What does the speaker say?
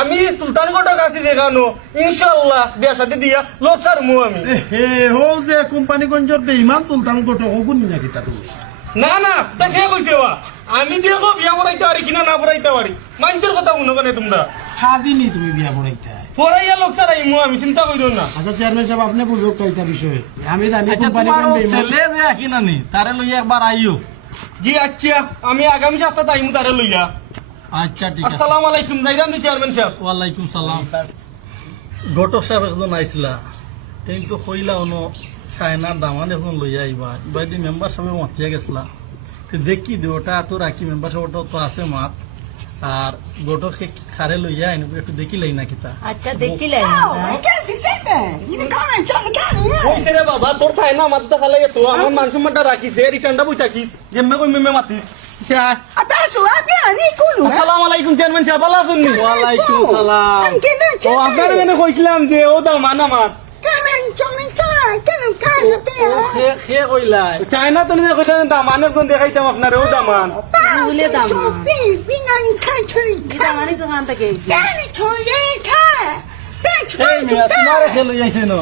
আমি সুলতান ঘটক আছি যেখানো ইনশাল্লাহ বিয়া সাথে দিয়া লোক সারমু আমি হে হো যে কোম্পানিগঞ্জর বেইমান সুলতান গোটো হগুন নাকি তা তুমি না না তা কে কইছে বা আমি দিয়ে গো বিয়া পড়াইতে পারি কিনা না পড়াইতে পারি মানুষের কথা শুনো কেন তোমরা সাজিনি তুমি বিয়া পড়াইতে পড়াইয়া লোক সারাইমু আমি চিন্তা করিও না আচ্ছা চেয়ারম্যান সাহেব আপনি বুঝুক কাইতা বিষয়ে আমি জানি কোম্পানিগঞ্জ বেইমান ছেলে যে আকি নানি তারে লইয়া একবার আইও জি আচ্ছা আমি আগামী সপ্তাহে আইমু তারে লইয়া আচ্ছা ঠিক আছে আসসালামু আলাইকুম যাইরাম চেয়ারম্যান সাহেব ওয়ালাইকুম সালাম ঘটক সাহেব একজন আইসলা কিন্তু কইলা অনো চায়নার দামান এখন লইয়া আইবা বাইদি মেম্বার সাহেব মাতিয়া গেছলা তো দেখি ওটা তো রাখি মেম্বার সাহেব তো আছে মাত আর ঘটক খারে লইয়া আইন একটু দেখিলাই না কিতা আচ্ছা দেখিলাই কইছে রে বাবা তোর থাই না মাথা খালাই তো আমার মান সম্মানটা রাখিছে রিটার্নটা বই থাকিস যেমনে কই মেমে মাতিস আসসালামু আলাইকুম চেয়ারম্যান সাহেব ভালো আছেন নি ওয়ালাইকুম সালাম ও আপনারা যেন কইছিলাম যে ও দামান আমার খে কইলা চায়না তো নিয়ে কইছিলেন দামান একজন দেখাইতাম আপনার ও দামান বলে দাম মানে তো খান থেকে তোমার খে লইয়া আইছে ন